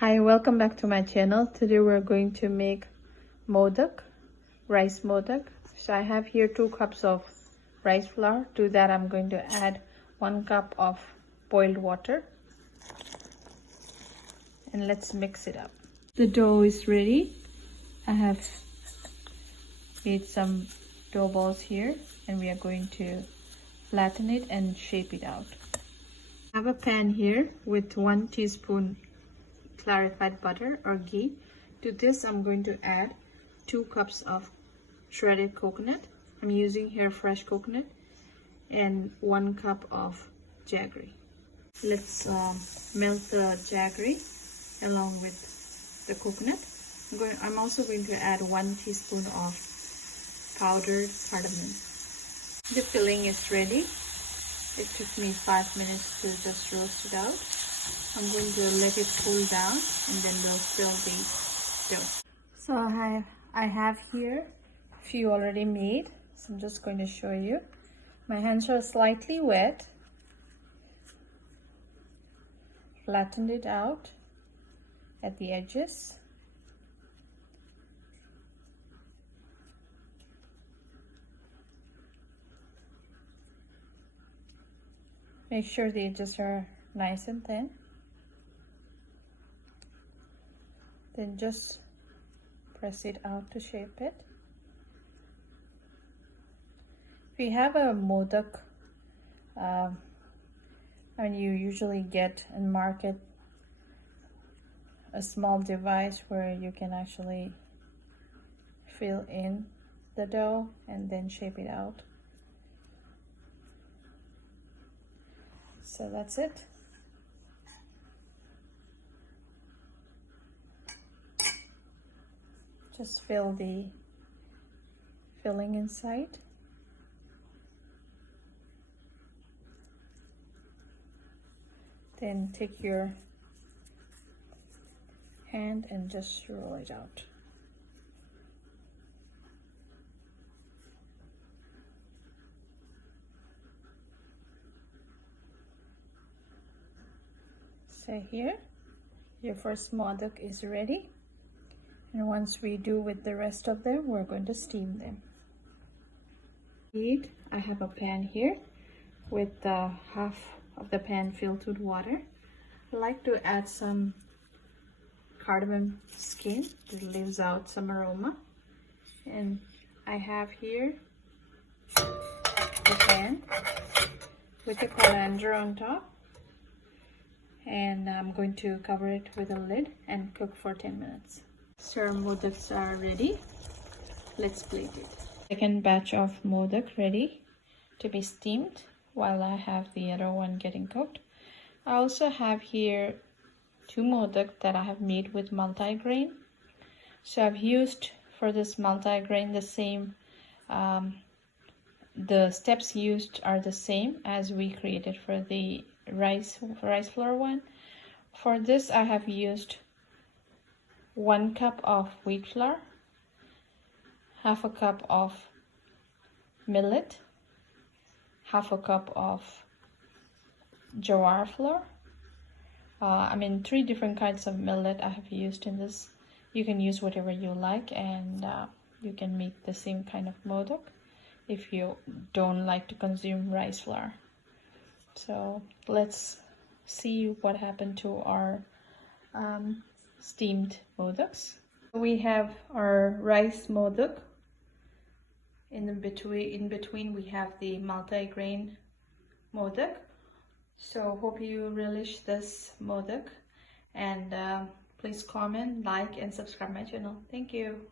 Hi, welcome back to my channel. Today we're going to make modak, rice modak. So I have here 2 cups of rice flour. To that I'm going to add 1 cup of boiled water. And let's mix it up. The dough is ready. I have made some dough balls here and we are going to flatten it and shape it out. I have a pan here with 1 teaspoon clarified butter or ghee. To this I'm going to add 2 cups of shredded coconut. I'm using here fresh coconut, and 1 cup of jaggery. Let's melt the jaggery along with the coconut. I'm also going to add 1 teaspoon of powdered cardamom. The filling is ready. It took me 5 minutes to just roast it out. I'm going to let it cool down and then we'll fill the dough. So I have here a few already made. So I'm just going to show you. My hands are slightly wet. Flattened it out at the edges. Make sure the edges are nice and thin. Then just press it out to shape it. If you have a modak, and you usually get in market a small device where you can actually fill in the dough and then shape it out. So that's it. Just fill the filling inside. Then take your hand and just roll it out. So here, your first modak is ready. And once we do with the rest of them, we're going to steam them. I have a pan here with half of the pan filled with water. I like to add some cardamom skin that leaves out some aroma. And I have here the pan with the colander on top. And I'm going to cover it with a lid and cook for 10 minutes. So our modaks are ready. Let's plate it. Second batch of modak ready to be steamed while I have the other one getting cooked. I also have here 2 modak that I have made with multigrain. So I've used for this multigrain the same, the steps used are the same as we created for the rice flour one. For this I have used 1 cup of wheat flour, half a cup of millet, half a cup of jawar flour. 3 different kinds of millet I have used in this. You can use whatever you like, and you can make the same kind of modak if you don't like to consume rice flour. So let's see what happened to our steamed modaks. We have our rice modak. In between we have the multigrain modak. So hope you relish this modak, and please comment, like and subscribe my channel. Thank you.